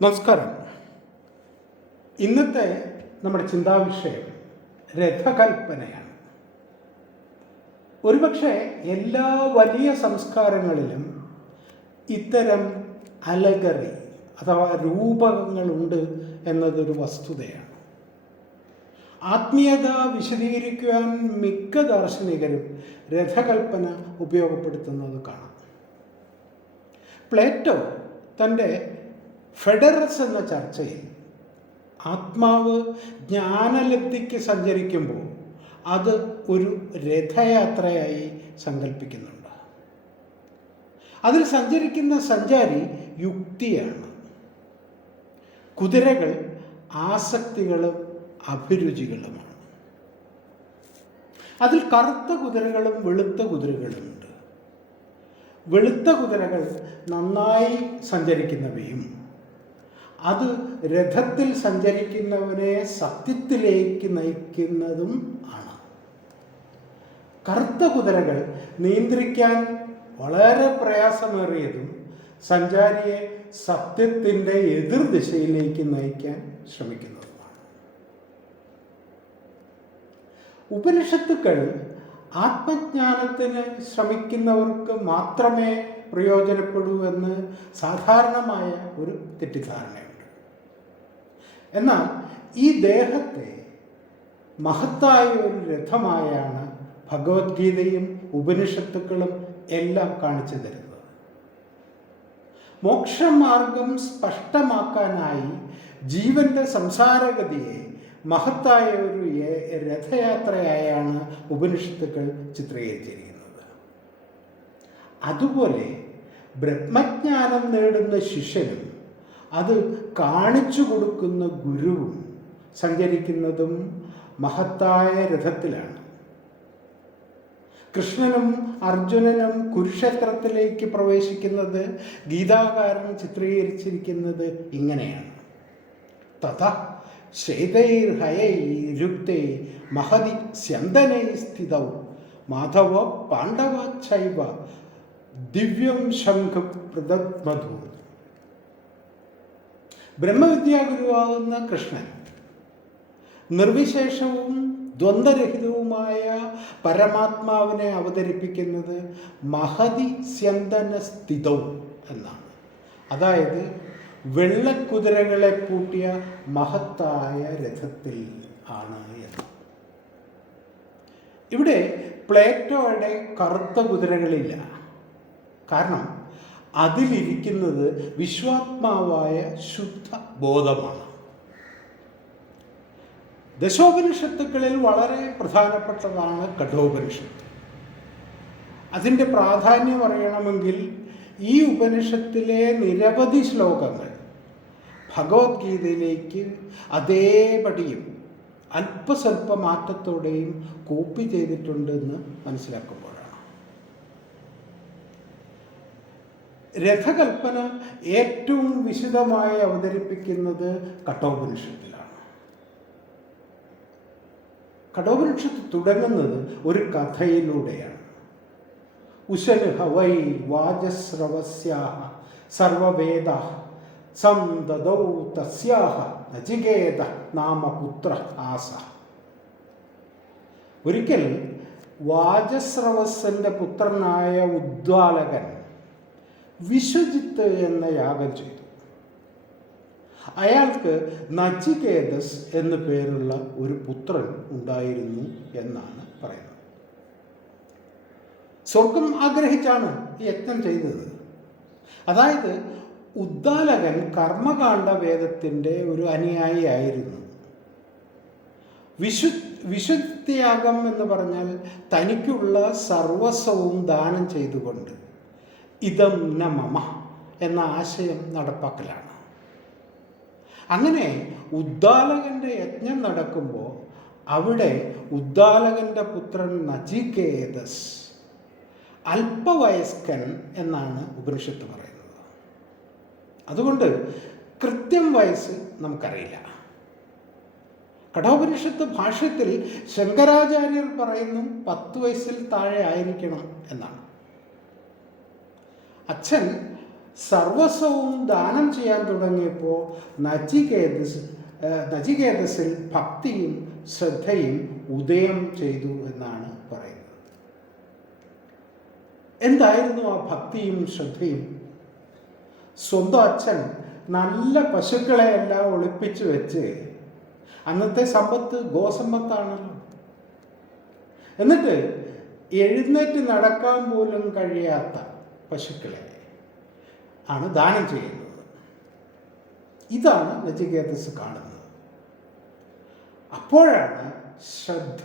നമസ്കാരം. ഇന്നത്തെ നമ്മുടെ ചിന്താവിഷയം രഥകൽപ്പനയാണ്. ഒരുപക്ഷെ എല്ലാ വലിയ സംസ്കാരങ്ങളിലും ഇത്തരം അലഗറി അഥവാ രൂപകങ്ങളുണ്ട് എന്നതൊരു വസ്തുതയാണ്. ആത്മീയത വിശദീകരിക്കുവാൻ മിക്ക ദാർശനികരും രഥകൽപ്പന ഉപയോഗപ്പെടുത്തുന്നത് കാണാം. പ്ലേറ്റോ തൻ്റെ ഫെഡറസ് എന്ന ചർച്ചയിൽ ആത്മാവ് ജ്ഞാനലബ്ധിക്ക് സഞ്ചരിക്കുമ്പോൾ അത് ഒരു രഥയാത്രയായി സങ്കല്പിക്കുന്നുണ്ട്. അതിൽ സഞ്ചരിക്കുന്ന സഞ്ചാരി യുക്തിയാണ്. കുതിരകൾ ആസക്തികളും അഭിരുചികളുമാണ്. അതിൽ കറുത്ത കുതിരകളും വെളുത്ത കുതിരകളുമുണ്ട്. വെളുത്ത കുതിരകൾ നന്നായി സഞ്ചരിക്കുന്നവയും അത് രഥത്തിൽ സഞ്ചരിക്കുന്നവനെ സത്യത്തിലേക്ക് നയിക്കുന്നതും ആണ്. കറുത്ത കുതിരകൾ നിയന്ത്രിക്കാൻ വളരെ പ്രയാസമേറിയതും സഞ്ചാരിയെ സത്യത്തിൻ്റെ എതിർദിശയിലേക്ക് നയിക്കാൻ ശ്രമിക്കുന്നതുമാണ്. ഉപനിഷത്തുക്കൾ ആത്മജ്ഞാനത്തിന് ശ്രമിക്കുന്നവർക്ക് മാത്രമേ പ്രയോജനപ്പെടൂ എന്ന് സാധാരണമായ ഒരു തെറ്റിദ്ധാരണയുണ്ട്. എന്നാൽ ഈ ദേഹത്തെ മഹത്തായ ഒരു രഥമായാണ് ഭഗവത്ഗീതയും ഉപനിഷത്തുക്കളും എല്ലാം കാണിച്ചു തരുന്നത്. മോക്ഷമാർഗം സ്പഷ്ടമാക്കാനായി ജീവന്റെ സംസാരഗതിയെ മഹത്തായ ഒരു രഥയാത്രയായാണ് ഉപനിഷത്തുക്കൾ ചിത്രീകരിച്ചിരിക്കുന്നത്. അതുപോലെ ബ്രഹ്മജ്ഞാനം നേടുന്ന ശിഷ്യനും അത് കാണിച്ചു കൊടുക്കുന്ന ഗുരുവും സഞ്ചരിക്കുന്നതും മഹത്തായ രഥത്തിലാണ്. കൃഷ്ണനും അർജുനനും കുരുക്ഷേത്രത്തിലേക്ക് പ്രവേശിക്കുന്നത് ഗീതാകാരൻ ചിത്രീകരിച്ചിരിക്കുന്നത് ഇങ്ങനെയാണ്. തഥാ ശ്വേതൈർഹയൈരുക്തൈ മഹതി സ്യന്തനൈ സ്ഥിതൗ മാധവ പാണ്ഡവാച്ചൈവ ദിവ്യം ശംഖ് പ്രദദ്മധു. ബ്രഹ്മവിദ്യാഗുരുവാകുന്ന കൃഷ്ണൻ നിർവിശേഷവും ദ്വന്ദ്വരഹിതവുമായ പരമാത്മാവിനെ അവതരിപ്പിക്കുന്നത് മഹതി സ്യന്തന സ്ഥിതൗ എന്നാണ്. അതായത് വെള്ളക്കുതിരകളെ പൂട്ടിയ മഹത്തായ രഥത്തിൽ ആണ് എന്ന്. ഇവിടെ പ്ലേറ്റോയുടെ കറുത്ത കുതിരകളില്ല. കാരണം അതിലിരിക്കുന്നത് വിശ്വാത്മാവായ ശുദ്ധ ബോധമാണ്. ദശോപനിഷത്തുക്കളിൽ വളരെ പ്രധാനപ്പെട്ടതാണ് കഠോപനിഷത്ത്. അതിൻ്റെ പ്രാധാന്യം അറിയണമെങ്കിൽ ഈ ഉപനിഷത്തിലെ നിരവധി ശ്ലോകങ്ങൾ ഭഗവത്ഗീതയിലേക്ക് അതേപടിയും അല്പസ്വല്പ മാറ്റത്തോടെയും കോപ്പി ചെയ്തിട്ടുണ്ടെന്ന് മനസ്സിലാക്കുമ്പോഴാണ്. രഥകൽപ്പന ഏറ്റവും വിശദമായി അവതരിപ്പിക്കുന്നത് കഠോപനിഷത്തിലാണ്. കഠോപനിഷത്ത് തുടങ്ങുന്നത് ഒരു കഥയിലൂടെയാണ്. ഉശനുഹ വൈ വാജസ്രവസ്യാഹ സർവവേദാഃ സംദദൗ തസ്യാഹ നചികേത നാമ പുത്ര ആസ. ഒരിക്കൽ വാജസ്രവസ്സന്റെ പുത്രനായ ഉദ്വാലകൻ വിശ്വജിത്ത് എന്ന യാഗം ചെയ്തു. അയാൾക്ക് നചികേതസ് എന്നു പേരുള്ള ഒരു പുത്രൻ ഉണ്ടായിരുന്നു എന്നാണ് പറയുന്നത്. സ്വർഗം ആഗ്രഹിച്ചാണ് ഈ യജ്ഞം ചെയ്തത്. അതായത് ഉദ്ദാലകൻ കർമ്മകാണ്ഡ വേദത്തിൻ്റെ ഒരു അനുയായി ആയിരുന്നു. വിശുദ്ധിയാഗം എന്ന് പറഞ്ഞാൽ തനിക്കുള്ള സർവസ്വവും ദാനം ചെയ്തുകൊണ്ട് ഇതം ന മമ എന്ന ആശയം നടപ്പാക്കലാണ്. അങ്ങനെ ഉദ്ദാലകൻ്റെ യജ്ഞം നടക്കുമ്പോൾ അവിടെ ഉദ്ദാലകൻ്റെ പുത്രൻ നചികേതസ് അല്പവയസ്കൻ എന്നാണ് ഉപനിഷത്ത് പറയുന്നത്. അതുകൊണ്ട് കൃത്യം വയസ്സ് നമുക്കറിയില്ല. കഠോപനിഷത്ത് ഭാഷ്യത്തിൽ ശങ്കരാചാര്യർ പറയുന്നു 10 വയസ്സിൽ താഴെ ആയിരിക്കണം എന്നാണ്. അച്ഛൻ സർവസ്വവും ദാനം ചെയ്യാൻ തുടങ്ങിയപ്പോൾ നചികേതസിൽ ഭക്തിയും ശ്രദ്ധയും ഉദയം ചെയ്തു എന്നാണ് പറയുന്നത്. എന്തായിരുന്നു ആ ഭക്തിയും ശ്രദ്ധയും? സ്വന്തം അച്ഛൻ നല്ല പശുക്കളെയെല്ലാം ഒളിപ്പിച്ചു വെച്ച്, അന്നത്തെ സമ്പത്ത് ഗോസമ്പത്താണല്ലോ, എന്നിട്ട് എഴുന്നേറ്റ് നടക്കാൻ പോലും കഴിയാത്ത പശുക്കളെ ആണ് ദാനം ചെയ്യുന്നത്. ഇതാണ് നചികേതസ് കാണുന്നത്. അപ്പോഴാണ് ശ്രദ്ധ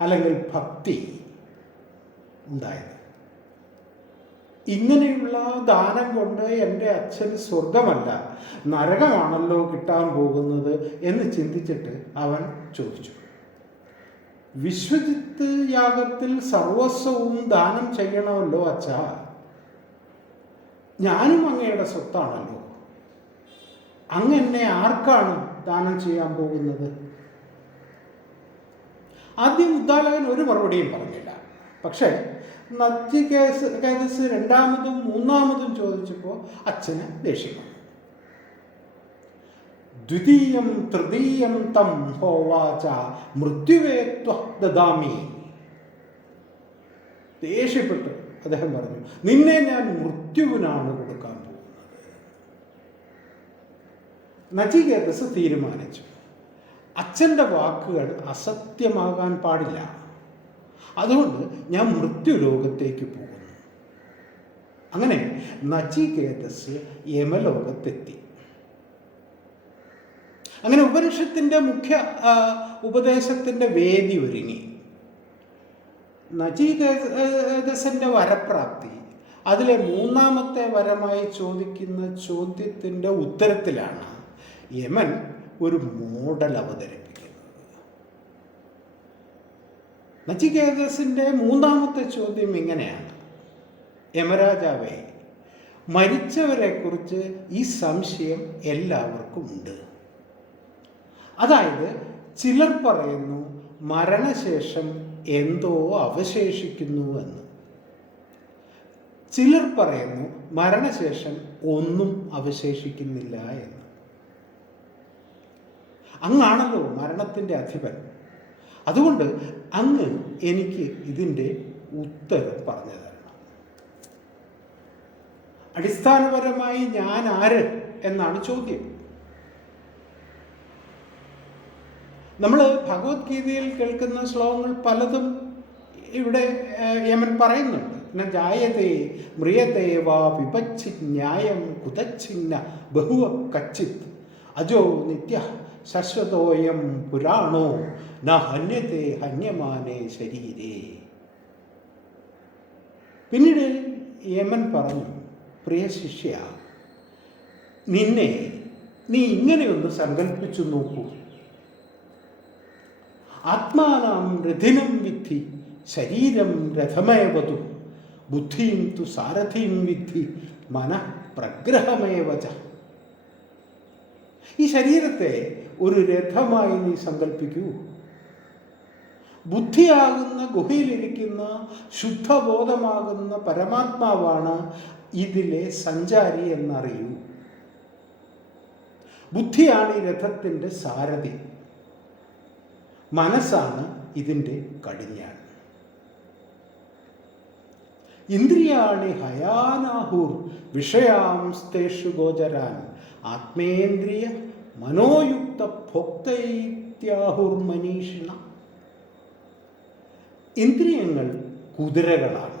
അല്ലെങ്കിൽ ഭക്തി ഉണ്ടായത്. ഇങ്ങനെയുള്ള ദാനം കൊണ്ട് എൻ്റെ അച്ഛന് സ്വർഗമല്ല നരകമാണല്ലോ കിട്ടാൻ പോകുന്നത് എന്ന് ചിന്തിച്ചിട്ട് അവൻ ചോദിച്ചു, വിശ്വജിത്ത് യാഗത്തിൽ സർവസ്വവും ദാനം ചെയ്യണമല്ലോ അച്ഛാ, ഞാനും അങ്ങയുടെ സ്വത്താണല്ലോ, അങ്ങെന്നെ ആർക്കാണ് ദാനം ചെയ്യാൻ പോകുന്നത്? ആദ്യം ഉദ്ദാലകൻ ഒരു മറുപടിയും പറഞ്ഞില്ല. പക്ഷേ നചികേതസ് രണ്ടാമതും മൂന്നാമതും ചോദിച്ചപ്പോൾ അച്ഛന് ദേഷ്യം വന്നു. ദ്വിതീയം തൃതീയം തം ഹോവാച മൃത്യുവേ ത്വം ദദാമി. ദേഷ്യപ്പെട്ട് അദ്ദേഹം പറഞ്ഞു, നിന്നെ ഞാൻ മൃത്യുവിനാണ് കൊടുക്കാൻ പോകുന്നത്. നചികേതസ് തീരുമാനിച്ചു, അച്ഛൻ്റെ വാക്കുകൾ അസത്യമാകാൻ പാടില്ല, അതുകൊണ്ട് ഞാൻ മൃത്യുലോകത്തേക്ക് പോകുന്നു. അങ്ങനെ നചികേതസ് യമലോകത്തെത്തി. അങ്ങനെ ഉപനിഷത്തിൻ്റെ മുഖ്യ ഉപദേശത്തിൻ്റെ വേദി ഒരുങ്ങി. നചികേതസിൻ്റെ വരപ്രാപ്തി അതിലെ മൂന്നാമത്തെ വരമായി ചോദിക്കുന്ന ചോദ്യത്തിൻ്റെ ഉത്തരത്തിലാണ് യമൻ ഒരു മോഡൽ അവതരിപ്പിക്കുന്നത്. നചികേതസിൻ്റെ മൂന്നാമത്തെ ചോദ്യം ഇങ്ങനെയാണ്: യമരാജാവേ, മരിച്ചവരെക്കുറിച്ച് ഈ സംശയം എല്ലാവർക്കും ഉണ്ട്. അതായത് ചിലർ പറയുന്നു മരണശേഷം എന്തോ അവശേഷിക്കുന്നുവെന്ന്, ചിലർ പറയുന്നു മരണശേഷം ഒന്നും അവശേഷിക്കുന്നില്ല എന്ന്. അങ്ങാണല്ലോ മരണത്തിൻ്റെ അധിപൻ, അതുകൊണ്ട് അങ്ങ് എനിക്ക് ഇതിൻ്റെ ഉത്തരം പറഞ്ഞു തരണം. അടിസ്ഥാനപരമായി ഞാൻ ആര് എന്നാണ് ചോദ്യം. നമ്മൾ ഭഗവത്ഗീതയിൽ കേൾക്കുന്ന ശ്ലോകങ്ങൾ പലതും ഇവിടെ യമൻ പറയുന്നുണ്ട്. ന ജായതേ മ്രിയതേ വാ വിപച്ചി ന്യായം കുതച്ഛിന്ന ബഹുവ കച്ചിത് അജോ നിത്യ ശശ്വതോയം പുരാണോ ന ഹന്യത്തെ ഹന്യമാനേ ശരീരേ. പിന്നീട് യമൻ പറഞ്ഞു, പ്രിയ ശിഷ്യ, നീ ഇങ്ങനെയൊന്ന് സങ്കല്പിച്ചു നോക്കൂ. ആത്മാനാം രഥിനം വിദ്ധി ശരീരം രഥമേവതു ബുദ്ധിയും തു സാരഥിയും വിദ്ധി മനഃ പ്രഗ്രഹമേവച. ഈ ശരീരത്തെ ഒരു രഥമായി നീ സങ്കല്പിക്കൂ. ബുദ്ധിയാകുന്ന ഗുഹയിലിരിക്കുന്ന ശുദ്ധബോധമാകുന്ന പരമാത്മാവാണ് ഇതിലെ സഞ്ചാരി എന്നറിയൂ. ബുദ്ധിയാണ് ഈ രഥത്തിൻ്റെ സാരഥി, മനസ്സാണ് ഇതിൻ്റെ കടിഞ്ഞാൺ. ഇന്ദ്രിയാണി ഹയാനാഹുർ വിഷയാംസ്തേഷു ഗോചരാൻ ആത്മേന്ദ്രിയ മനോയുക്ത ഭോക്തൈത്യാഹുർ മനീഷിണ. ഇന്ദ്രിയങ്ങൾ കുതിരകളാണ്,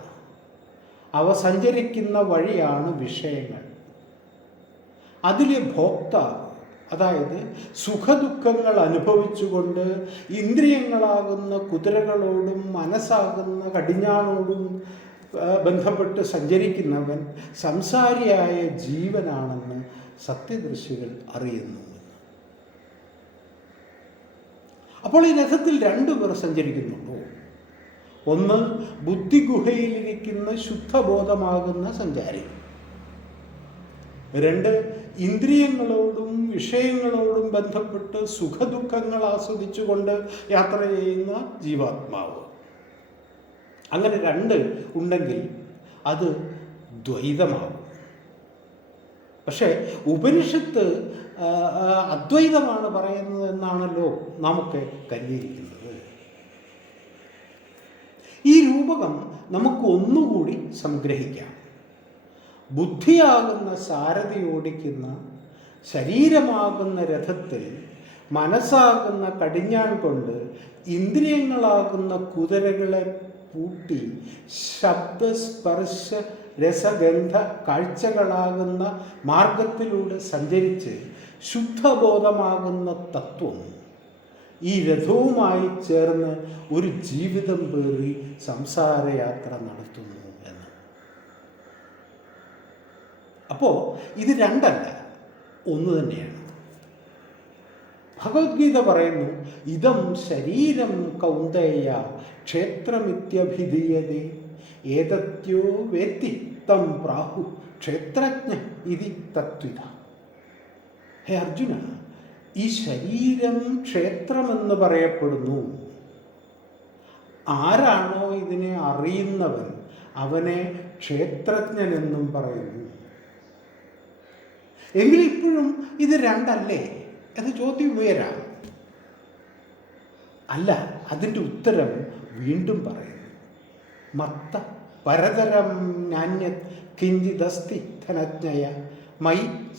അവ സഞ്ചരിക്കുന്ന വഴിയാണ് വിഷയങ്ങൾ. അതിലെ ഭോക്താവ്, അതായത് സുഖദുഃഖങ്ങൾ അനുഭവിച്ചുകൊണ്ട് ഇന്ദ്രിയങ്ങളാകുന്ന കുതിരകളോടും മനസ്സാകുന്ന കടിഞ്ഞാണോടും ബന്ധപ്പെട്ട് സഞ്ചരിക്കുന്നവൻ സംസാരിയായ ജീവനാണെന്ന് സത്യദർശികൾ അറിയുന്നു. അപ്പോൾ ഈ രഥത്തിൽ രണ്ടുപേർ സഞ്ചരിക്കുന്നുണ്ടോ? ഒന്ന് ബുദ്ധിഗുഹയിലിരിക്കുന്ന ശുദ്ധബോധമാകുന്ന സഞ്ചാരി, രണ്ട് ഇന്ദ്രിയങ്ങളോടും വിഷയങ്ങളോടും ബന്ധപ്പെട്ട് സുഖദുഃഖങ്ങൾ ആസ്വദിച്ചുകൊണ്ട് യാത്ര ചെയ്യുന്ന ജീവാത്മാവ്. അങ്ങനെ രണ്ട് ഉണ്ടെങ്കിൽ അത് ദ്വൈതമാകും. പക്ഷേ ഉപനിഷത്ത് അദ്വൈതമാണ് പറയുന്നത് എന്നാണല്ലോ നമുക്ക് കരുതിയിരിക്കുന്നത്. ഈ രൂപകം നമുക്ക് ഒന്നുകൂടി സംഗ്രഹിക്കാം. ബുദ്ധിയാകുന്ന സാരഥി ഓടിക്കുന്ന ശരീരമാകുന്ന രഥത്തിൽ മനസ്സാകുന്ന കടിഞ്ഞാൺ കൊണ്ട് ഇന്ദ്രിയങ്ങളാകുന്ന കുതിരകളെ പൂട്ടി ശബ്ദസ്പർശ രസഗന്ധ കാഴ്ചകളാകുന്ന മാർഗത്തിലൂടെ സഞ്ചരിച്ച് ശുദ്ധബോധമാകുന്ന തത്വം ഈ രഥവുമായി ചേർന്ന് ഒരു ജീവിതം പേറി സംസാരയാത്ര നടത്തുന്നു എന്ന്. അപ്പോൾ ഇത് രണ്ടല്ല, ഒന്ന് തന്നെയാണ്. ഭഗവത്ഗീത പറയുന്നു, ഇതം ശരീരം കൗന്ദേയ ക്ഷേത്രമിത്യഭിധീയതേ ഏതത്യോ വേത്തി തം പ്രാഹു ക്ഷേത്രജ്ഞ ഇതി തത്വിത. ഹേ അർജുന, ഈ ശരീരം ക്ഷേത്രമെന്ന് പറയപ്പെടുന്നു. ആരാണോ ഇതിനെ അറിയുന്നവൻ അവനെ ക്ഷേത്രജ്ഞനെന്നും പറയുന്നു. എങ്കിൽ ഇപ്പോഴും ഇത് രണ്ടല്ലേ എന്ന് ചോദ്യം ഉയരാം. അല്ല, അതിൻ്റെ ഉത്തരം വീണ്ടും പറയുന്നു. മത്ത പരതരം നാന്യത് കിഞ്ചിദസ്തി ധനജ്ഞയ മൈ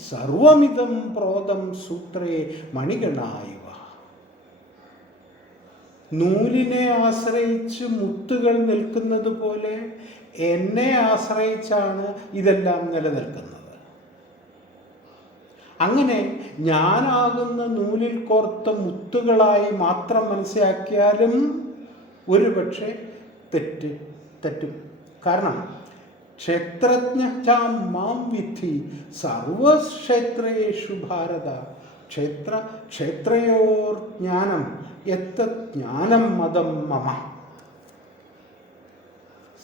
സർവമിതം പ്രോതം സൂത്രേ മണിഗണായവ. നൂലിനെ ആശ്രയിച്ച് മുത്തുകൾ നിൽക്കുന്നത് പോലെ എന്നെ ആശ്രയിച്ചാണ് ഇതെല്ലാം നിലനിൽക്കുന്നത്. അങ്ങനെ ഞാനാകുന്ന നൂലിൽ കോർത്ത മുത്തുകളായി മാത്രം മനസ്സിലാക്കിയാലും ഒരുപക്ഷെ തെറ്റും. കാരണം ക്ഷേത്രജ്ഞ മാം വിദ്ധി സർവക്ഷേത്രേഷു ഭാരത ക്ഷേത്രയോർ ജ്ഞാനം യത്തജ്ഞാനം മതം മമ.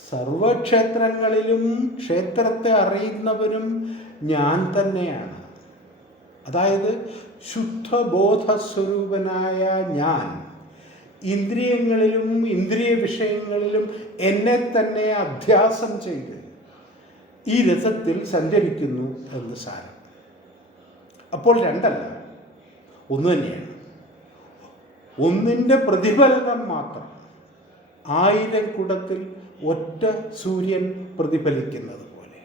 സർവക്ഷേത്രങ്ങളിലും ക്ഷേത്രത്തെ അറിയുന്നവനും ഞാൻ തന്നെയാണ്. അതായത് ശുദ്ധബോധസ്വരൂപനായ ഞാൻ ഇന്ദ്രിയങ്ങളിലും ഇന്ദ്രിയ വിഷയങ്ങളിലും എന്നെ തന്നെ അധ്യാസം ചെയ്ത് ഈ രഥത്തിൽ സഞ്ചരിക്കുന്നു എന്ന് സാരം. അപ്പോൾ രണ്ടല്ല, ഒന്ന് തന്നെയാണ്. ഒന്നിൻ്റെ പ്രതിഫലനം മാത്രം 1000 കുടത്തിൽ ഒറ്റ സൂര്യൻ പ്രതിഫലിക്കുന്നത് പോലെ.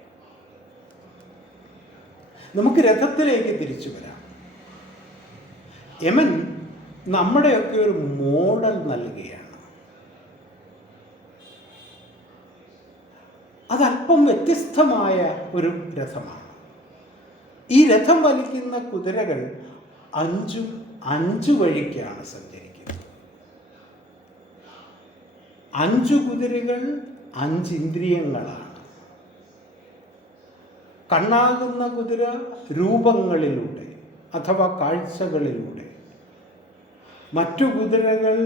നമുക്ക് രഥത്തിലേക്ക് തിരിച്ചു വരാം. യമൻ നമ്മുടെയൊക്കെ ഒരു മോഡൽ നൽകുകയാണ്. അതല്പം വ്യത്യസ്തമായ ഒരു രഥമാണ്. ഈ രഥം വലിക്കുന്ന കുതിരകൾ അഞ്ചു വഴിക്കാണ് സഞ്ചരിക്കുന്നത്. 5 കുതിരകൾ 5 ഇന്ദ്രിയങ്ങളാണ്. കണ്ണാകുന്ന കുതിര രൂപങ്ങളിലൂടെ അഥവാ കാഴ്ചകളിലൂടെ, മറ്റു കുതിരകൾ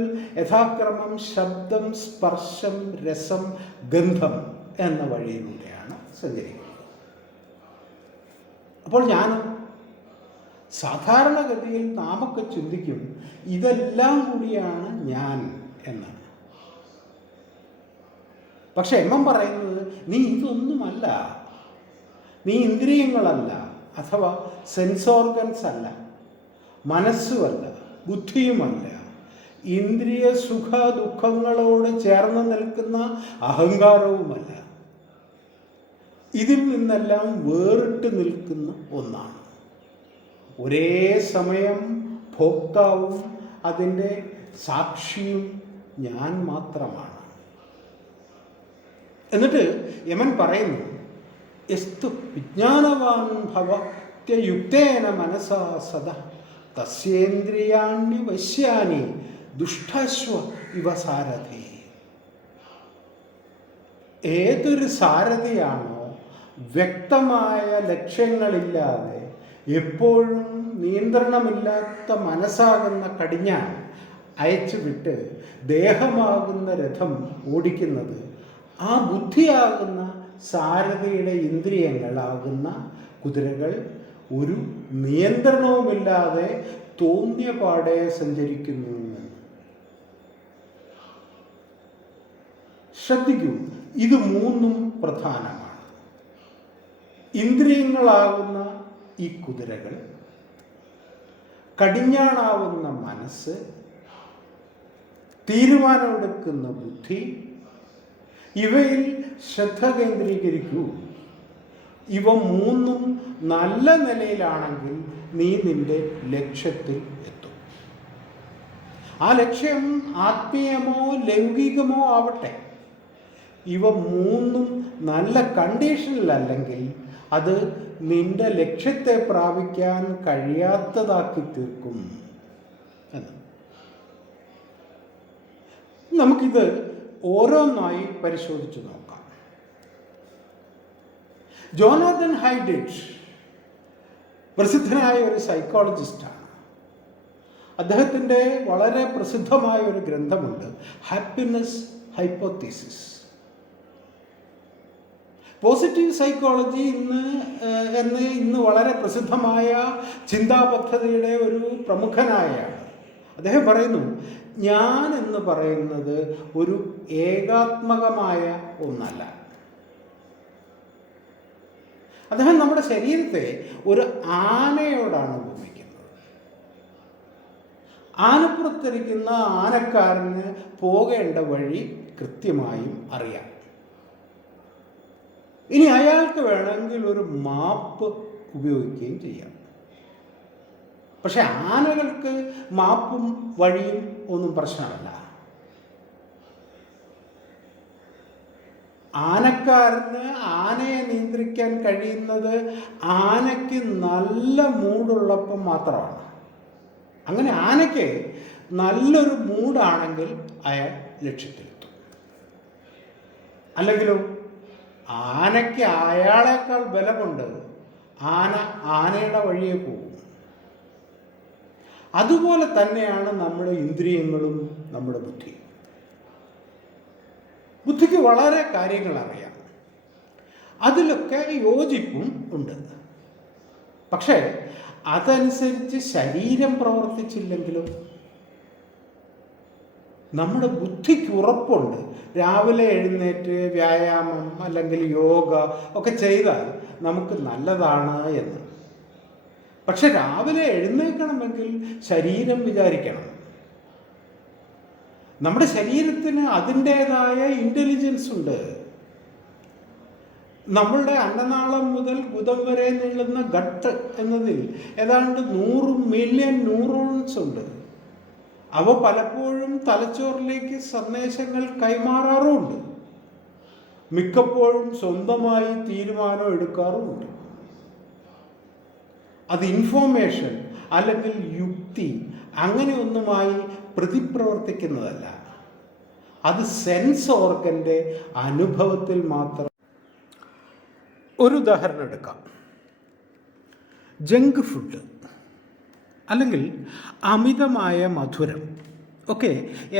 യഥാക്രമം ശബ്ദം, സ്പർശം, രസം, ഗന്ധം എന്ന വഴിയിലൂടെയാണ് സഞ്ചരിക്കുന്നത്. അപ്പോൾ ഞാൻ സാധാരണഗതിയിൽ നാമൊക്കെ ചിന്തിക്കും ഇതെല്ലാം കൂടിയാണ് ഞാൻ എന്നാണ്. പക്ഷെ എമ്മൻ പറയുന്നത് നീ ഇതൊന്നുമല്ല, നീ ഇന്ദ്രിയങ്ങളല്ല, അഥവാ സെൻസ് ഓർഗൻസ് അല്ല, മനസ്സുമല്ല, ബുദ്ധിയുമല്ല, ഇന്ദ്രിയ സുഖ ദുഃഖങ്ങളോട് ചേർന്ന് നിൽക്കുന്ന അഹങ്കാരവുമല്ല. ഇതിൽ നിന്നെല്ലാം വേറിട്ട് നിൽക്കുന്ന ഒന്നാണ്. ഒരേ സമയം ഭോക്താവും അതിൻ്റെ സാക്ഷിയും ഞാൻ മാത്രമാണ്. എന്നിട്ട് യമൻ പറയുന്നു, യസ്തു വിജ്ഞാനവാൻ ഭവത്യയുക്തേന മനസാ സദാ തസ്യേന്ദ്രിയാണ്യവശ്യാനി ദുഷ്ടശ്വ ഇവ സാരഥി. ഏതൊരു സാരഥിയാണോ വ്യക്തമായ ലക്ഷ്യങ്ങളില്ലാതെ എപ്പോഴും നിയന്ത്രണമില്ലാത്ത മനസ്സാകുന്ന കടിഞ്ഞാൺ അയച്ചുവിട്ട് ദേഹമാകുന്ന രഥം ഓടിക്കുന്നത്, ആ ബുദ്ധിയാകുന്ന സാരഥിയുടെ ഇന്ദ്രിയങ്ങളാകുന്ന കുതിരകൾ ഒരു നിയന്ത്രണവുമില്ലാതെ തോന്നിയ പാടെ സഞ്ചരിക്കുന്നു. ശ്രദ്ധിക്കൂ, ഇത് മൂന്നും പ്രധാനമാണ്. ഇന്ദ്രിയങ്ങളാകുന്ന ഈ കുതിരകൾ, കടിഞ്ഞാണാവുന്ന മനസ്സ്, തീരുമാനമെടുക്കുന്ന ബുദ്ധി, ഇവയിൽ ശ്രദ്ധ കേന്ദ്രീകരിക്കൂ. ഇവ മൂന്നും നല്ല നിലയിലാണെങ്കിൽ നീ നിന്റെ ലക്ഷ്യത്തിൽ എത്തും. ആ ലക്ഷ്യം ആത്മീയമോ ലൗകികമോ ആവട്ടെ, ഇവ മൂന്നും നല്ല കണ്ടീഷനിലല്ലെങ്കിൽ അത് നിന്റെ ലക്ഷ്യത്തെ പ്രാപിക്കാൻ കഴിയാത്തതാക്കി തീർക്കും എന്ന്. നമുക്കിത് ഓരോന്നായി പരിശോധിച്ച് നോക്കാം. ജോനാഥൻ ഹൈഡിറ്റ് പ്രസിദ്ധനായ ഒരു സൈക്കോളജിസ്റ്റാണ്. അദ്ദേഹത്തിൻ്റെ വളരെ പ്രസിദ്ധമായ ഒരു ഗ്രന്ഥമുണ്ട്, ഹാപ്പിനെസ് ഹൈപ്പോത്തീസിസ്. പോസിറ്റീവ് സൈക്കോളജി ഇന്ന് വളരെ പ്രസിദ്ധമായ ചിന്താ പദ്ധതിയുടെ ഒരു പ്രമുഖനായാണ്. അദ്ദേഹം പറയുന്നു, ഞാൻ എന്ന് പറയുന്നത് ഒരു ഏകാത്മകമായ ഒന്നല്ല. അദ്ദേഹം നമ്മുടെ ശരീരത്തെ ഒരു ആനയോടാണ് ഉപമിക്കുന്നത്. ആനപ്പുറത്തിരിക്കുന്ന ആനക്കാരന് പോകേണ്ട വഴി കൃത്യമായും അറിയാം. ഇനി അയാൾക്ക് വേണമെങ്കിൽ ഒരു മാപ്പ് ഉപയോഗിക്കുകയും ചെയ്യാം. പക്ഷെ ആനകൾക്ക് മാപ്പും വഴിയും ഒന്നും പ്രശ്നമല്ല. ആനക്കാരന് ആനയെ നിയന്ത്രിക്കാൻ കഴിയുന്നത് ആനയ്ക്ക് നല്ല മൂടുള്ളപ്പം മാത്രമാണ്. അങ്ങനെ ആനയ്ക്ക് നല്ലൊരു മൂടാണെങ്കിൽ അയാൾ ലക്ഷ്യത്തിലെത്തും. അല്ലെങ്കിലോ ആനയ്ക്ക് അയാളേക്കാൾ ബലമുണ്ട്, ആന ആനയുടെ വഴിയെ പോകും. അതുപോലെ തന്നെയാണ് നമ്മുടെ ഇന്ദ്രിയങ്ങളും നമ്മുടെ ബുദ്ധിയും. ബുദ്ധിക്ക് വളരെ കാര്യങ്ങൾ അറിയാം, അതിലൊക്കെ യോജിപ്പും ഉണ്ട്. പക്ഷേ അതനുസരിച്ച് ശരീരം പ്രവർത്തിച്ചില്ലെങ്കിലും നമ്മുടെ ബുദ്ധിക്ക് ഉറപ്പുണ്ട്, രാവിലെ എഴുന്നേറ്റ് വ്യായാമം അല്ലെങ്കിൽ യോഗ ഒക്കെ ചെയ്താൽ നമുക്ക് നല്ലതാണ് എന്ന്. പക്ഷെ രാവിലെ എഴുന്നേൽക്കണമെങ്കിൽ ശരീരം വിചാരിക്കണം. നമ്മുടെ ശരീരത്തിന് അതിൻ്റേതായ ഇൻ്റലിജൻസ് ഉണ്ട്. നമ്മളുടെ അന്നനാളം മുതൽ ഗുദം വരെ നീളുന്ന ഗട്ട് എന്നതിൽ ഏതാണ്ട് 100 മില്യൺ ന്യൂറോൺസ് ഉണ്ട്. അവ പലപ്പോഴും തലച്ചോറിലേക്ക് സന്ദേശങ്ങൾ കൈമാറാറുമുണ്ട്. മിക്കപ്പോഴും സ്വന്തമായി തീരുമാനം എടുക്കാറുമുണ്ട്. അത് ഇൻഫോർമേഷൻ അല്ലെങ്കിൽ യുക്തി അങ്ങനെയൊന്നുമായി പ്രതിപ്രവർത്തിക്കുന്നതല്ല. അത് സെൻസ് ഓർഗൻ്റെ അനുഭവത്തിൽ മാത്രം. ഒരു ഉദാഹരണം എടുക്കാം. ജങ്ക് ഫുഡ് അല്ലെങ്കിൽ അമിതമായ മധുരം ഒക്കെ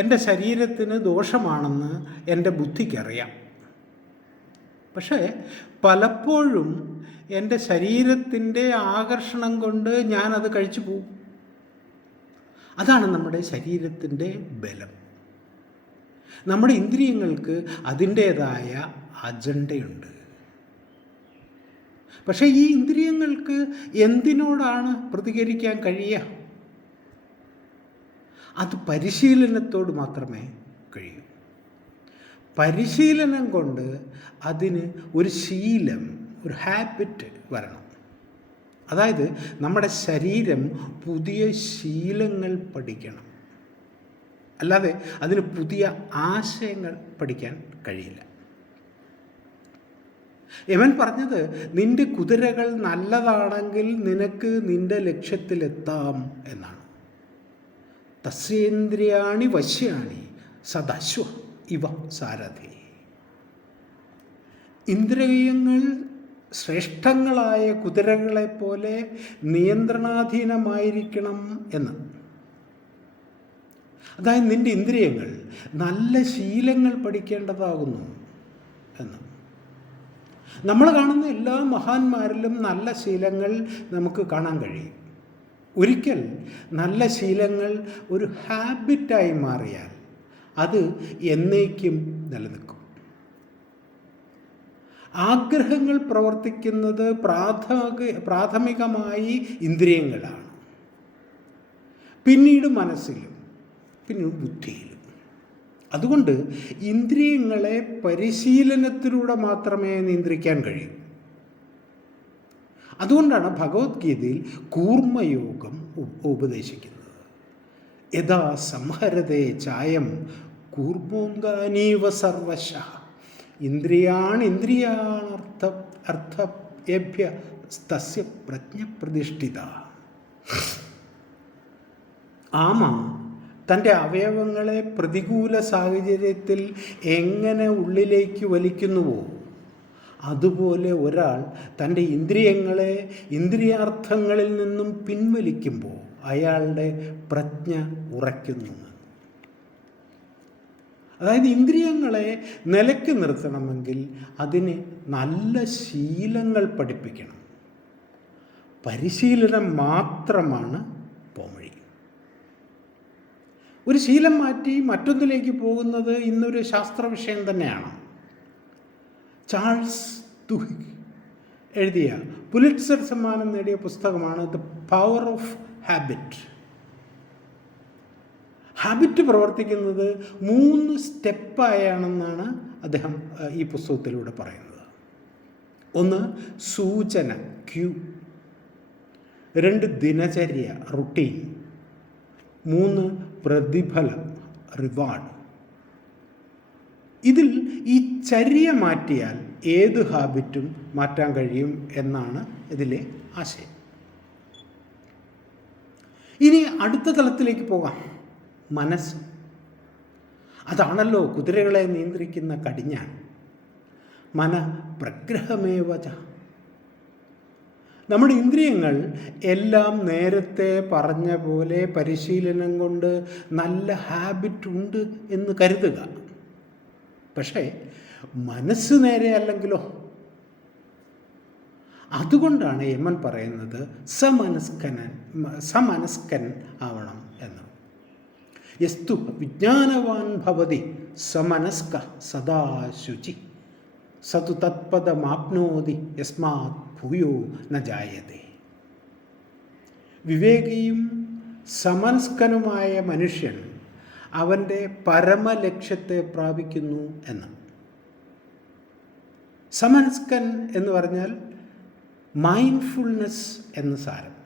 എൻ്റെ ശരീരത്തിന് ദോഷമാണെന്ന് എൻ്റെ ബുദ്ധിക്കറിയാം. പക്ഷേ പലപ്പോഴും എൻ്റെ ശരീരത്തിൻ്റെ ആകർഷണം കൊണ്ട് ഞാനത് കഴിച്ചു പോകും. അതാണ് നമ്മുടെ ശരീരത്തിൻ്റെ ബലം. നമ്മുടെ ഇന്ദ്രിയങ്ങൾക്ക് അതിൻ്റേതായ അജണ്ടയുണ്ട്. പക്ഷേ ഈ ഇന്ദ്രിയങ്ങൾക്ക് എന്തിനോടാണ് പ്രതികരിക്കാൻ കഴിയുക? അത് പരിശീലനത്തോട് മാത്രമേ കഴിയൂ. പരിശീലനം കൊണ്ട് അതിന് ഒരു ശീലം, ഒരു ഹാബിറ്റ് വരണം. അതായത് നമ്മുടെ ശരീരം പുതിയ ശീലങ്ങൾ പഠിക്കണം. അല്ലാതെ അതിന് പുതിയ ആശയങ്ങൾ പഠിക്കാൻ കഴിയില്ല. ഇവൻ പറഞ്ഞത്, നിന്റെ കുതിരകൾ നല്ലതാണെങ്കിൽ നിനക്ക് നിന്റെ ലക്ഷ്യത്തിലെത്താം എന്നാണ്. തസ്യേന്ദ്രിയാണി വശ്യാണി സദശ്വ ഇവ സാരഥി. ഇന്ദ്രിയങ്ങൾ ശ്രേഷ്ഠങ്ങളായ കുതിരകളെപ്പോലെ നിയന്ത്രണാധീനമായിരിക്കണം എന്ന്. അതായത് നിന്റെ ഇന്ദ്രിയങ്ങൾ നല്ല ശീലങ്ങൾ പഠിക്കേണ്ടതാകുന്നു എന്ന്. നമ്മൾ കാണുന്ന എല്ലാ മഹാന്മാരിലും നല്ല ശീലങ്ങൾ നമുക്ക് കാണാൻ കഴിയും. ഒരിക്കൽ നല്ല ശീലങ്ങൾ ഒരു ഹാബിറ്റായി മാറിയാൽ അത് എന്നേക്കും നിലനിൽക്കും. ആഗ്രഹങ്ങൾ പ്രവർത്തിക്കുന്നത് പ്രാഥമികമായി ഇന്ദ്രിയങ്ങളാണ്, പിന്നീട് മനസ്സിലും, പിന്നീട് ബുദ്ധിയിലും. അതുകൊണ്ട് ഇന്ദ്രിയങ്ങളെ പരിശീലനത്തിലൂടെ മാത്രമേ നിയന്ത്രിക്കാൻ കഴിയൂ. അതുകൊണ്ടാണ് ഭഗവത്ഗീതയിൽ കൂർമ്മയോഗം ഉപദേശിക്കുന്നത്. യഥാ സംഹരതേ ചായം കൂർമ്മോങ്കാനീവ സർവശ ഇന്ദ്രിയാണിന്ദ്രിയാണർത്ഥേഭ്യ തസ്യ പ്രജ്ഞപ്രതിഷ്ഠിത. ആമ തൻ്റെ അവയവങ്ങളെ പ്രതികൂല സാഹചര്യത്തിൽ എങ്ങനെ ഉള്ളിലേക്ക് വലിക്കുന്നുവോ അതുപോലെ ഒരാൾ തൻ്റെ ഇന്ദ്രിയങ്ങളെ ഇന്ദ്രിയാർത്ഥങ്ങളിൽ നിന്നും പിൻവലിക്കുമ്പോൾ അയാളുടെ പ്രജ്ഞ ഉറയ്ക്കുന്നു. അതായത് ഇന്ദ്രിയങ്ങളെ നിലയ്ക്ക് നിർത്തണമെങ്കിൽ അതിന് നല്ല ശീലങ്ങൾ പഠിപ്പിക്കണം. പരിശീലനം മാത്രമാണ് പോംവഴി. ഒരു ശീലം മാറ്റി മറ്റൊന്നിലേക്ക് പോകുന്നത് ഇന്നൊരു ശാസ്ത്ര വിഷയം തന്നെയാണ്. ചാൾസ് ദുഹിഗ് എഴുതിയ പുലിറ്റ്സർ സമ്മാനം നേടിയ പുസ്തകമാണ് the power of habit. Habit പ്രവർത്തിക്കുന്നത് 3 സ്റ്റെപ്പായാണെന്നാണ് അദ്ദേഹം ഈ പുസ്തകത്തിലൂടെ പറയുന്നത്. 1 സൂചന, ക്യൂ. 2 ദിനചര്യ, റുട്ടീൻ. 3 പ്രതിഫലം, റിവാർഡ്. ഇതിൽ ഈ ചര്യ മാറ്റിയാൽ ഏത് ഹാബിറ്റും മാറ്റാൻ കഴിയും എന്നാണ് ഇതിലെ ആശയം. ഇനി അടുത്ത തലത്തിലേക്ക് പോകാം. മനസ്സ്. അതാണല്ലോ കുതിരകളെ നിയന്ത്രിക്കുന്ന കടിഞ്ഞാൺ. മന പ്രഗ്രഹമേവച. നമ്മുടെ ഇന്ദ്രിയങ്ങൾ എല്ലാം നേരത്തെ പറഞ്ഞ പോലെ പരിശീലനം കൊണ്ട് നല്ല ഹാബിറ്റ് ഉണ്ട് എന്ന് കരുതുക. പക്ഷേ മനസ്സ് നേരെ അല്ലെങ്കിലോ? അതുകൊണ്ടാണ് യമൻ പറയുന്നത് സമനസ്കൻ ആവണം എന്ന്. യസ്തു വിജ്ഞാനവാൻ ഭവതി സമനസ്ക സദാ ശുചി സതു തത്പദമാപ്നോതി യസ്മാത് ഭൂയോ ന ജായതേ. വിവേകിയും സമനസ്കനുമായ മനുഷ്യൻ അവൻ്റെ പരമലക്ഷ്യത്തെ പ്രാപിക്കുന്നു എന്ന്. സമനസ്കൻ എന്ന് പറഞ്ഞാൽ മൈൻഡ്ഫുൾനെസ് എന്ന് സാരം.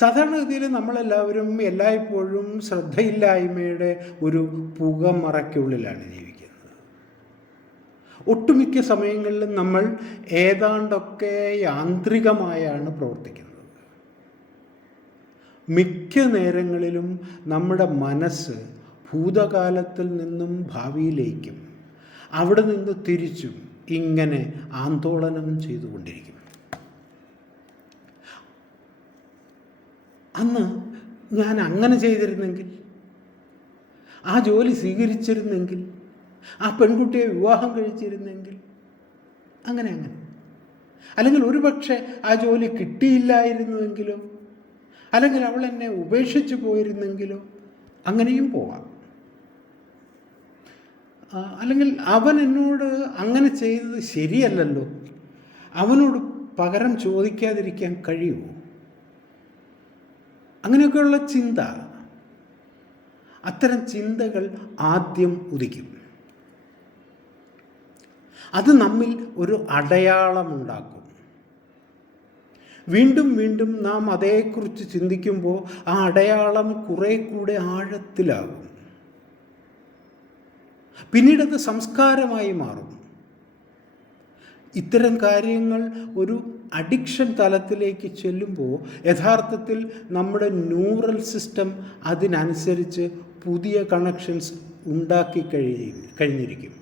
സാധാരണഗതിയിൽ നമ്മളെല്ലാവരും എല്ലായ്പ്പോഴും ശ്രദ്ധയില്ലായ്മയുടെ ഒരു പുകമറയ്ക്കുള്ളിലാണ് ജീവിക്കുന്നത്. ഒട്ടുമിക്ക സമയങ്ങളിലും നമ്മൾ ഏതാണ്ടൊക്കെ യാന്ത്രികമായാണ് പ്രവർത്തിക്കുന്നത്. മിക്ക നേരങ്ങളിലും നമ്മുടെ മനസ്സ് ഭൂതകാലത്തിൽ നിന്നും ഭാവിയിലേക്കും അവിടെ നിന്ന് തിരിച്ചും ഇങ്ങനെ ആന്തോളനം ചെയ്തുകൊണ്ടിരിക്കും. അന്ന് ഞാൻ അങ്ങനെ ചെയ്തിരുന്നെങ്കിൽ, ആ ജോലി സ്വീകരിച്ചിരുന്നെങ്കിൽ, ആ പെൺകുട്ടിയെ വിവാഹം കഴിച്ചിരുന്നെങ്കിൽ, അങ്ങനെ. അല്ലെങ്കിൽ ഒരുപക്ഷെ ആ ജോലി കിട്ടിയില്ലായിരുന്നുവെങ്കിലോ, അല്ലെങ്കിൽ അവൾ എന്നെ ഉപേക്ഷിച്ച് പോയിരുന്നെങ്കിലോ, അങ്ങനെയും പോവാം. അല്ലെങ്കിൽ അവൻ എന്നോട് അങ്ങനെ ചെയ്തത് ശരിയല്ലല്ലോ, അവനോട് പകരം ചോദിക്കാതിരിക്കാൻ കഴിയുമോ? അങ്ങനെയൊക്കെയുള്ള ചിന്ത, അത്തരം ചിന്തകൾ ആദ്യം ഉദിക്കും. അത് നമ്മിൽ ഒരു അടയാളമുണ്ടാക്കും. വീണ്ടും വീണ്ടും നാം അതേക്കുറിച്ച് ചിന്തിക്കുമ്പോൾ ആ അടയാളം കുറെ കൂടെ ആഴത്തിലാകും. പിന്നീടത് സംസ്കാരമായി മാറും. ഇത്തരം കാര്യങ്ങൾ ഒരു അഡിക്ഷൻ തലത്തിലേക്ക് ചെല്ലുമ്പോൾ യഥാർത്ഥത്തിൽ നമ്മുടെ ന്യൂറൽ സിസ്റ്റം അതിനനുസരിച്ച് പുതിയ കണക്ഷൻസ് ഉണ്ടാക്കി കഴിഞ്ഞിരിക്കും.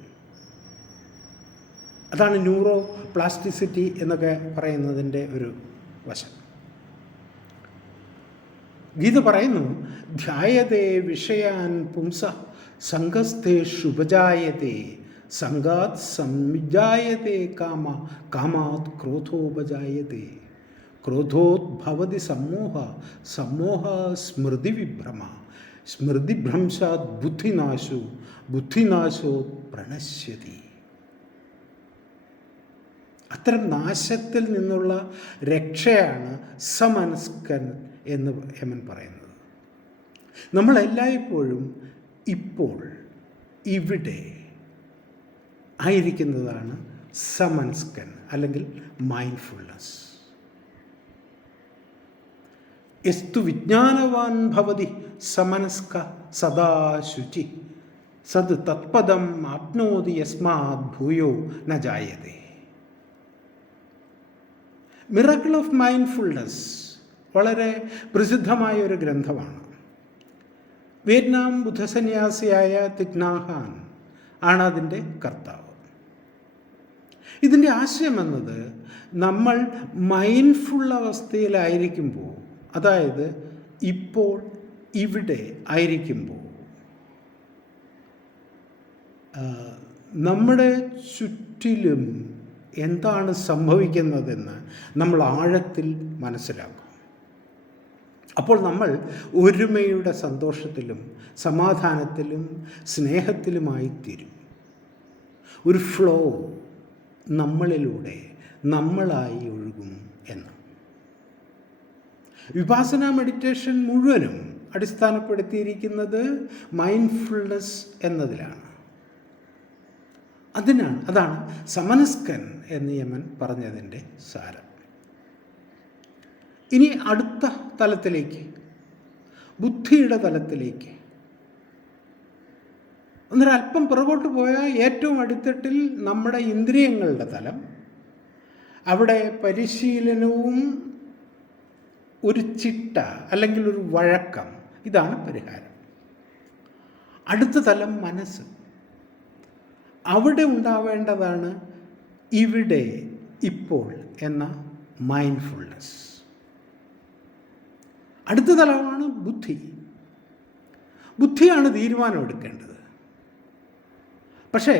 അതാണ് ന്യൂറോ പ്ലാസ്റ്റിസിറ്റി എന്നൊക്കെ പറയുന്നതിൻ്റെ ഒരു വശം. ഗീത പറയുന്നു, ധ്യായതേ വിഷയാൻ പുംസ സംഘസ്ഥേഷുപജായതേ സംഘാത് സംജായതേ കാമാത് ക്രോധോപജായതേ ക്രോധോദ്ഭവതി സമ്മോഹ സമ്മോഹ സ്മൃതിവിഭ്രമ സ്മൃതിഭ്രംശാത് ബുദ്ധിനാശോ ബുദ്ധിനാശോ പ്രണശ്യതി. അത്തരം നാശത്തിൽ നിന്നുള്ള രക്ഷയാണ് സമനസ്കൻ എന്ന് യമൻ പറയുന്നത്. നമ്മളെല്ലായ്പ്പോഴും ഇപ്പോൾ ഇവിടെ ആയിരിക്കുന്നതാണ് സമൻസ്കൻ അല്ലെങ്കിൽ മൈൻഡ്ഫുൾനെസ്. യസ്തു വിജ്ഞാനവാൻ ഭവതി സമനസ്ക സദാ ശുചി സത് തത്പദം ആപ്നോതി യസ്മാത് ഭൂയോ ന ജായതേ. മിറക്കിൾ ഓഫ് മൈൻഡ്ഫുൾനെസ് വളരെ പ്രസിദ്ധമായ ഒരു ഗ്രന്ഥമാണ്. വിയറ്റ്നാം ബുദ്ധസന്യാസിയായ തിക് നാ ഹാൻ ആണ് അതിൻ്റെ കർത്താവ്. ഇതിൻ്റെ ആശയം എന്നത് നമ്മൾ മൈൻഡ്ഫുൾ അവസ്ഥയിലായിരിക്കുമ്പോൾ, അതായത് ഇപ്പോൾ ഇവിടെ ആയിരിക്കുമ്പോൾ നമ്മുടെ ചുറ്റിലും എന്താണ് സംഭവിക്കുന്നതെന്ന് നമ്മൾ ആഴത്തിൽ മനസ്സിലാക്കും. അപ്പോൾ നമ്മൾ ഒരുമയുടെ സന്തോഷത്തിലും സമാധാനത്തിലും സ്നേഹത്തിലുമായി തീരും. ഒരു ഫ്ലോ നമ്മളിലൂടെ നമ്മളായി ഒഴുകും എന്ന്. വിപാസന മെഡിറ്റേഷൻ മുഴുവനും അടിസ്ഥാനപ്പെടുത്തിയിരിക്കുന്നത് മൈൻഡ്ഫുൾനെസ് എന്നതിലാണ്. അതാണ് സമനസ്കൻ എന്ന് യമൻ പറഞ്ഞതിൻ്റെ സാരം. ഇനി അടുത്ത തലത്തിലേക്ക്, ബുദ്ധിയുടെ തലത്തിലേക്ക് ഒന്നൊരല്പം പുറകോട്ട് പോയാൽ ഏറ്റവും അടിത്തട്ടിൽ നമ്മുടെ ഇന്ദ്രിയങ്ങളുടെ തലം. അവിടെ പരിശീലനവും ഒരു ചിട്ട അല്ലെങ്കിൽ ഒരു വഴക്കം, ഇതാണ് പരിഹാരം. അടുത്ത തലം മനസ്സ്. അവിടെ ഉണ്ടാവേണ്ടതാണ് ഇവിടെ ഇപ്പോൾ എന്ന മൈൻഡ്ഫുൾനെസ്. അടുത്ത തലമാണ് ബുദ്ധി. ബുദ്ധിയാണ് തീരുമാനം എടുക്കേണ്ടത്. പക്ഷേ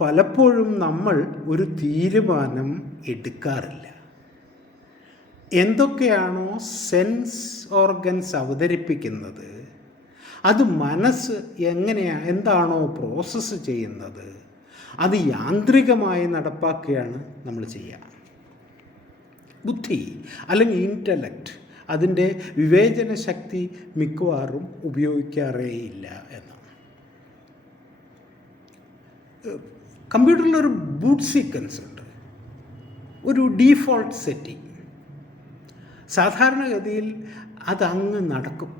പലപ്പോഴും നമ്മൾ ഒരു തീരുമാനം എടുക്കാറില്ല. എന്തൊക്കെയാണോ സെൻസ് ഓർഗൻസ് അവതരിപ്പിക്കുന്നത്, അത് മനസ്സ് എന്താണോ പ്രോസസ്സ് ചെയ്യുന്നത്, അത് യാന്ത്രികമായി നടപ്പാക്കുകയാണ് നമ്മൾ ചെയ്യുക. ബുദ്ധി അല്ലെങ്കിൽ ഇൻ്റലക്റ്റ് അതിൻ്റെ വിവേചന ശക്തി മിക്കവാറും ഉപയോഗിക്കാറേയില്ല എന്നാണ്. കമ്പ്യൂട്ടറിലൊരു ബൂട്ട് സീക്വൻസ് ഉണ്ട്, ഒരു ഡീഫോൾട്ട് സെറ്റിംഗ്. സാധാരണഗതിയിൽ അതങ്ങ് നടക്കും.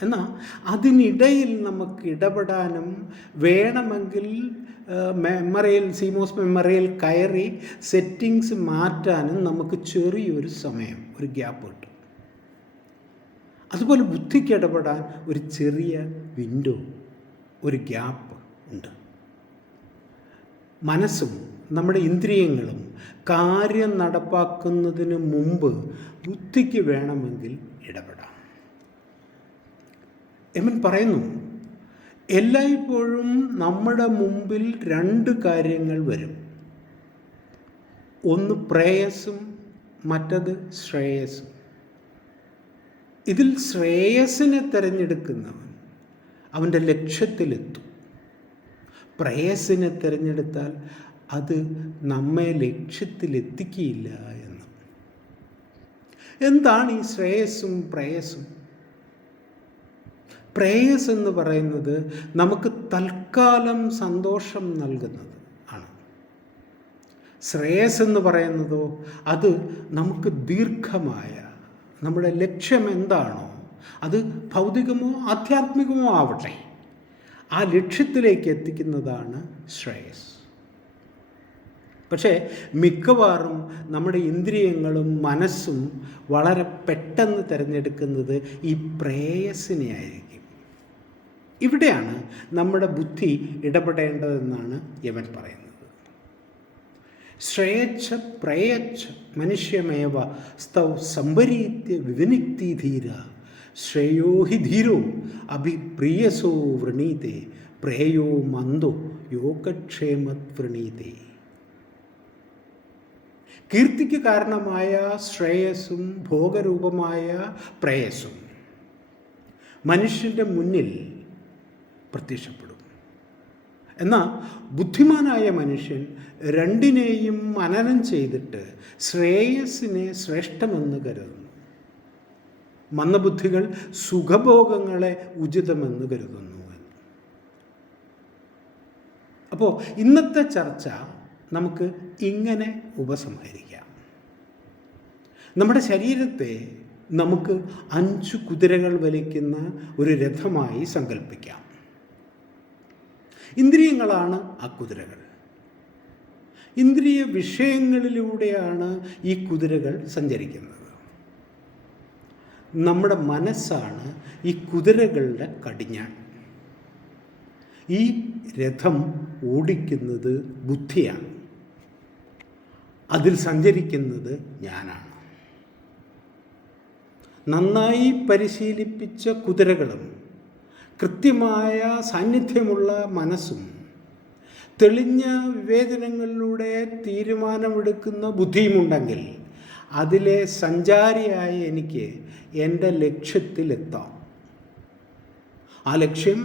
എന്നാൽ അതിനിടയിൽ നമുക്ക് ഇടപെടാനും വേണമെങ്കിൽ CMOS മെമ്മറിയിൽ കയറി സെറ്റിങ്സ് മാറ്റാനും നമുക്ക് ചെറിയൊരു സമയം, ഒരു ഗ്യാപ്പ് കിട്ടും. അതുപോലെ ബുദ്ധിക്ക് ഇടപെടാൻ ഒരു ചെറിയ വിൻഡോ, ഒരു ഗ്യാപ്പ് ഉണ്ട്. മനസ്സും നമ്മുടെ ഇന്ദ്രിയങ്ങളും കാര്യം നടപ്പാക്കുന്നതിന് മുമ്പ് ബുദ്ധിക്ക് വേണമെങ്കിൽ ഇടപെടാം. യമൻ പറയുന്നു, എല്ലായ്പ്പോഴും നമ്മുടെ മുമ്പിൽ രണ്ട് കാര്യങ്ങൾ വരും. ഒന്ന് പ്രേയസ്സും മറ്റത് ശ്രേയസ്സും. ഇതിൽ ശ്രേയസ്സിനെ തിരഞ്ഞെടുക്കുന്നവൻ അവൻ്റെ ലക്ഷ്യത്തിലെത്തും. പ്രേയസ്സിനെ തിരഞ്ഞെടുത്താൽ അത് നമ്മെ ലക്ഷ്യത്തിലെത്തിക്കുകയില്ല എന്ന്. എന്താണ് ഈ ശ്രേയസ്സും പ്രേയസ്സും? പ്രേയസ് എന്ന് പറയുന്നത് നമുക്ക് തൽക്കാലം സന്തോഷം നൽകുന്നത് ആണ്. ശ്രേയസ് എന്ന് പറയുന്നതോ അത് നമുക്ക് ദീർഘമായ നമ്മുടെ ലക്ഷ്യം എന്താണോ, അത് ഭൗതികമോ ആധ്യാത്മികമോ ആവട്ടെ, ആ ലക്ഷ്യത്തിലേക്ക് എത്തിക്കുന്നതാണ് ശ്രേയസ്. പക്ഷേ മിക്കവാറും നമ്മുടെ ഇന്ദ്രിയങ്ങളും മനസ്സും വളരെ പെട്ടെന്ന് തിരഞ്ഞെടുക്കുന്നത് ഈ പ്രേയസിനെ ആയിരിക്കും. ഇവിടെയാണ് നമ്മുടെ ബുദ്ധി ഇടപെടേണ്ടതെന്നാണ് യമൻ പറയുന്നത്. ശ്രേയച്ഛ പ്രേയച്ഛ മനുഷ്യമേവ സ്തൗ സംഭരീത്യ വിവിനിക്തി ധീര ശ്രേയോ ഹി ധീരോ അഭിപ്രിയസോ വൃണീതേ പ്രേയോ മന്ദോ യോഗക്ഷേമത് വൃണീതേ. കീർത്തിക്ക് കാരണമായ ശ്രേയസ്സും ഭോഗരൂപമായ പ്രേയസ്സും മനുഷ്യൻ്റെ മുന്നിൽ പ്രത്യക്ഷപ്പെടും. എന്നാൽ ബുദ്ധിമാനായ മനുഷ്യൻ രണ്ടിനെയും മനനം ചെയ്തിട്ട് ശ്രേയസ്സിനെ ശ്രേഷ്ഠമെന്ന് കരുതുന്നു. മന്ദബുദ്ധികൾ സുഖഭോഗങ്ങളെ ഉചിതമെന്ന് കരുതുന്നു. അപ്പോൾ ഇന്നത്തെ ചർച്ച നമുക്ക് ഇങ്ങനെ ഉപസംഹരിക്കാം. നമ്മുടെ ശരീരത്തെ നമുക്ക് 5 കുതിരകൾ വലിക്കുന്ന ഒരു രഥമായി സങ്കല്പിക്കാം. ഇന്ദ്രിയങ്ങളാണ് ആ കുതിരകൾ. ഇന്ദ്രിയ വിഷയങ്ങളിലൂടെയാണ് ഈ കുതിരകൾ സഞ്ചരിക്കുന്നത്. നമ്മുടെ മനസ്സാണ് ഈ കുതിരകളുടെ കടിഞ്ഞാൺ. ഈ രഥം ഓടിക്കുന്നത് ബുദ്ധിയാണ്. അതിൽ സഞ്ചരിക്കുന്നത് ഞാനാണ്. നന്നായി പരിശീലിപ്പിച്ച കുതിരകളും കൃത്യമായ സാന്നിധ്യമുള്ള മനസ്സും തെളിഞ്ഞ വിവേചനങ്ങളിലൂടെ തീരുമാനമെടുക്കുന്ന ബുദ്ധിയുമുണ്ടെങ്കിൽ അതിലെ സഞ്ചാരിയായ എനിക്ക് എൻ്റെ ലക്ഷ്യത്തിലെത്താം. ആ ലക്ഷ്യം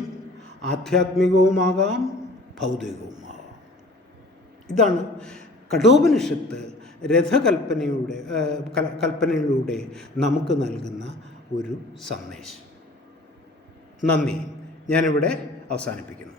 ആധ്യാത്മികവുമാകാം, ഭൗതികവുമാകാം. ഇതാണ് കഠോപനിഷത്ത് കൽപ്പനയിലൂടെ നമുക്ക് നൽകുന്ന ഒരു സന്ദേശം. നന്ദി. ഞാനിവിടെ അവസാനിപ്പിക്കുന്നു.